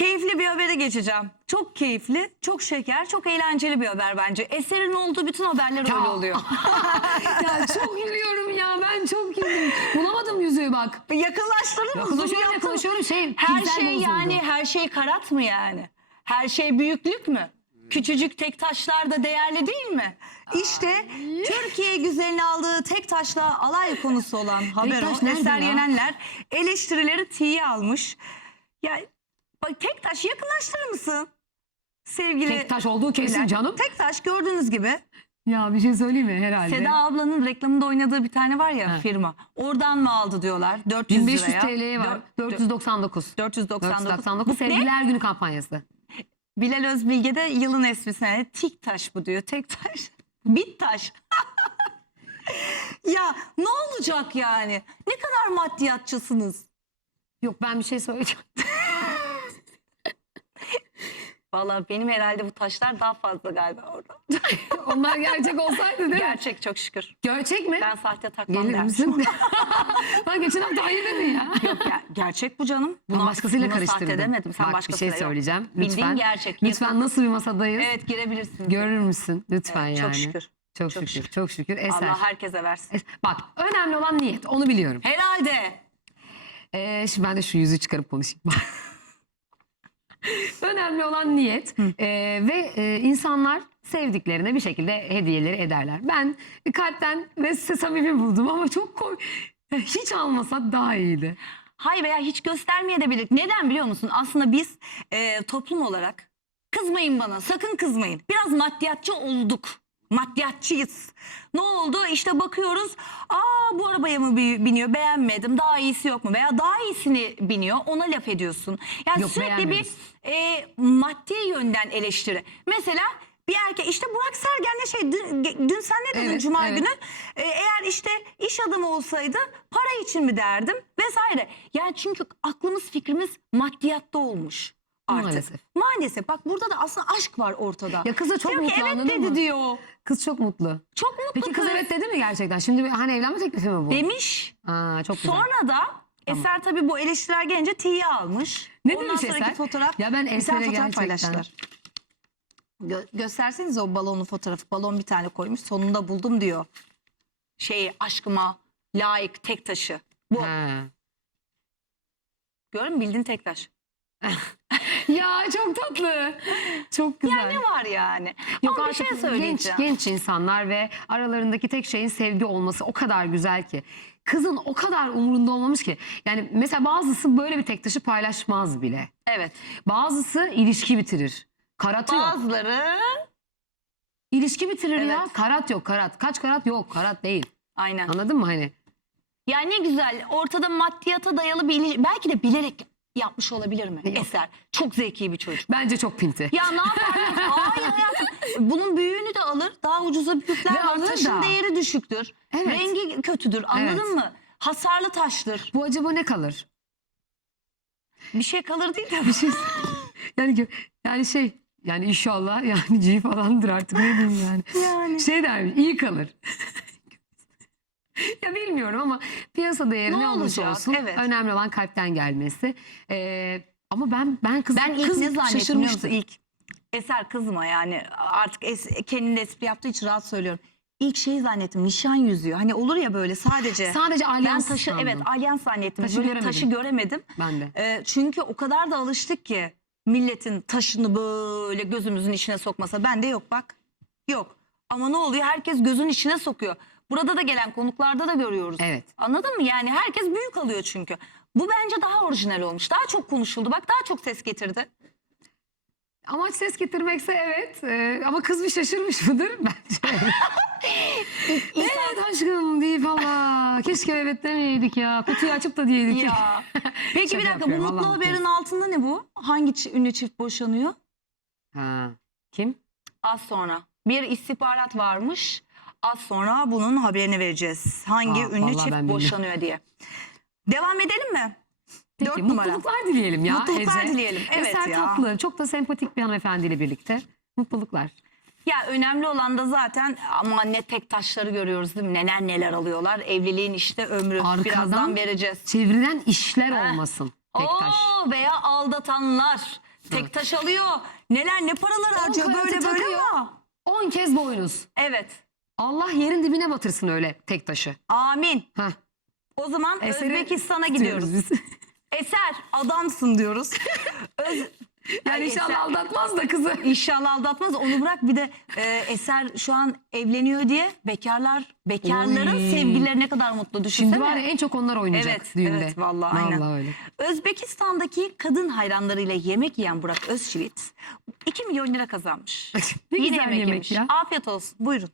Keyifli bir habere geçeceğim. Çok keyifli, çok şeker, çok eğlenceli bir haber bence. Eserin olduğu bütün haberler öyle oluyor. ya çok gülüyorum ya ben çok güldüm. Bulamadım yüzüğü bak. Yakınlaştırır mı? Zoom Yaklaşıyorum yaptın. yaklaşıyorum şey Her şey bozuldu. yani her şey karat mı yani? Her şey büyüklük mü? Küçücük tek taşlar da değerli değil mi? İşte Türkiye güzelini aldığı tek taşla alay konusu olan haber taş o. nerede Eser ya? Yenenler eleştirileri tiye almış. Ya bak tek taş yakınlaştırır mısın? Sevgili Tek taş olduğu kesin canım. Tek taş gördüğünüz gibi Ya bir şey söyleyeyim mi herhalde? Seda ablanın reklamında oynadığı bir tane var ya Ha. firma. Oradan mı aldı diyorlar 400 1500 liraya. TL'ye var. Dört- 499. 499. 499 Bu ne? sevgiler günü kampanyası. Bilal Özbilge de yılın esprisine tik taş bu diyor. Tek taş. Bit taş. ya ne olacak yani? Ne kadar maddiyatçısınız? Yok ben bir şey söyleyeceğim. Vallahi benim herhalde bu taşlar daha fazla galiba orada. Onlar gerçek olsaydı değil mi? Gerçek çok şükür. Gerçek mi? Ben sahte takmam Gelir dermişim. misin? ben geçen hafta hayır dedin ya. Yok ger- gerçek bu canım. Ben başkasıyla buna karıştırdım. sahte demedim. Sen Bak bir başkasıyla şey yok. söyleyeceğim. Bildiğin Lütfen. gerçek. Lütfen yakın. nasıl bir masadayız? Evet girebilirsin. Görür müsün? Lütfen Evet, yani. Çok şükür. Çok, Çok şükür, şükür. Çok şükür. Eser. Allah herkese versin. Es- Bak önemli olan niyet. Onu biliyorum. Herhalde. Ee, şimdi ben de şu yüzü çıkarıp konuşayım. önemli olan niyet. Ee, ve e, insanlar sevdiklerine bir şekilde hediyeleri ederler. Ben kalpten ve size samimi buldum ama çok koy... Hiç almasa daha iyiydi. Hayır veya hiç göstermeye de bilir. Neden biliyor musun? Aslında biz e, toplum olarak kızmayın bana sakın kızmayın. Biraz maddiyatçı olduk. Maddiyatçıyız. Ne oldu? İşte bakıyoruz. Aa bu arabaya mı bi- biniyor? Beğenmedim. Daha iyisi yok mu? Veya daha iyisini biniyor. Ona laf ediyorsun. Yani Yok, sürekli bir beğenmiyoruz. e, maddi yönden eleştiri. Mesela bir erkek işte Burak Sergen'le şey dün, ge- dün sen ne dedin Evet, Cuma evet. günü? E, eğer işte iş adamı olsaydı para için mi derdim vesaire. Yani çünkü aklımız fikrimiz maddiyatta olmuş artık. Maalesef. Maalesef. Bak burada da aslında aşk var ortada. Ya kız da çok Diyor ki mutlu evet anladın dedi mı? diyor. Kız çok mutlu. Çok mutlu Peki kız kız. evet dedi mi gerçekten? Şimdi hani evlenme teklifi mi bu? Demiş. Aa, çok güzel. Sonra da Eser tabii bu eleştiriler gelince tiye almış. Ne Ondan demiş Eser? fotoğraf. Ya ben Eser'e fotoğraf gerçekten... paylaştılar. Gö- göstersenize o balonun fotoğrafı. Balon bir tane koymuş. Sonunda buldum diyor. Şeyi aşkıma layık tek taşı. Bu. Ha. Gördün mü? Bildin tek taş. Ya çok tatlı. Çok güzel. Ne var yani? Yok Ama bir artık şey genç, söyleyeceğim. genç insanlar ve aralarındaki tek şeyin sevgi olması o kadar güzel ki. Kızın o kadar umurunda olmamış ki. Yani mesela bazısı böyle bir tek taşı paylaşmaz bile. Evet. Bazısı ilişki bitirir. Karatı yok. Bazıları İlişki bitirir ya. Evet. Karat yok karat. Kaç karat yok. Karat değil. aynen. Anladın mı hani? Ya ne güzel ortada maddiyata dayalı bir ilişki. Belki de bilerek yapmış olabilir mi? Yok. Eser. Çok zeki bir çocuk. Bence çok pinti. Ya ne yapar? Hayır hayatım. Bunun büyüğünü de alır. Daha ucuza büyükler Ve alır Taşın da. değeri düşüktür. Evet. Rengi kötüdür. Anladın Evet. mı? Hasarlı taştır. Bu acaba ne kalır? Bir şey kalır değil de. Bir şey yani yani şey yani inşallah yani G falandır artık ne diyeyim yani. Yani. Şey dermiş iyi kalır. ya bilmiyorum ama piyasa değeri Ne ne, olursa olacak? olsun Evet. önemli olan kalpten gelmesi. Ee, ama ben ben kız Ben ilk kız ne şaşırmıştım. İlk Eser kızma yani artık es, kendini espri yaptığı için rahat söylüyorum. İlk şeyi zannettim nişan yüzüğü. Hani olur ya böyle sadece. Sadece ben alyans taşı sandım. evet alyans zannettim. Taşı böyle göremedim. taşı göremedim. Ben de. Ee, çünkü o kadar da alıştık ki milletin taşını böyle gözümüzün içine sokmasa. Bende yok bak. Yok. Ama ne oluyor? Herkes gözün içine sokuyor. Burada da gelen konuklarda da görüyoruz. Evet. Anladın mı? Yani herkes büyük alıyor çünkü. Bu bence daha orijinal olmuş. Daha çok konuşuldu. Bak daha çok ses getirdi. Amaç ses getirmekse evet Ee, ama kız bir şaşırmış mıdır bence. evet aşkım deyip valla keşke evet demeyeydik ya kutuyu açıp da diyeydik. Ya. Peki Şaka bir dakika bu yapıyorum, mutlu Allah'ım haberin altında ne bu? Hangi çi- ünlü çift boşanıyor? Ha. Kim? Az sonra. Bir istihbarat varmış. Az sonra bunun haberini vereceğiz. Hangi Aa, ünlü vallahi çift ben bilmiyorum. boşanıyor diye. Devam edelim mi? Peki Dört numara. mutluluklar dileyelim ya Mutluluklar Ece. dileyelim. Evet Eser ya. tatlı çok da sempatik bir hanımefendiyle birlikte. Mutluluklar. Ya önemli olan da zaten aman ne tek taşları görüyoruz değil mi? Neler neler alıyorlar. Evliliğin işte ömrü. Arkadan Birazdan vereceğiz. Çevrilen işler Heh. olmasın. Tek taş. Oo, veya aldatanlar. Tek taş alıyor. Neler ne paralar harcıyor böyle böyle takıyor. ama. 10 kez boynuz. Evet. Allah yerin dibine batırsın öyle tek taşı. Amin. Heh. O zaman Eseri Özbekistan'a gidiyoruz. biz. Eser adamsın diyoruz. Öz... yani Ay, inşallah Eser- aldatmaz da kızı. İnşallah aldatmaz. Onu bırak bir de e, Eser şu an evleniyor diye bekarlar, bekarların Oy. sevgilileri ne kadar mutlu düşünsene. Şimdi var ya en çok onlar oynayacak Evet, düğünde. evet, vallahi aynen. öyle. Özbekistan'daki kadın hayranlarıyla yemek yiyen Burak Özçivit 2 milyon lira kazanmış. Ne Yine güzel yemek yemiş. ya. Afiyet olsun. Buyurun.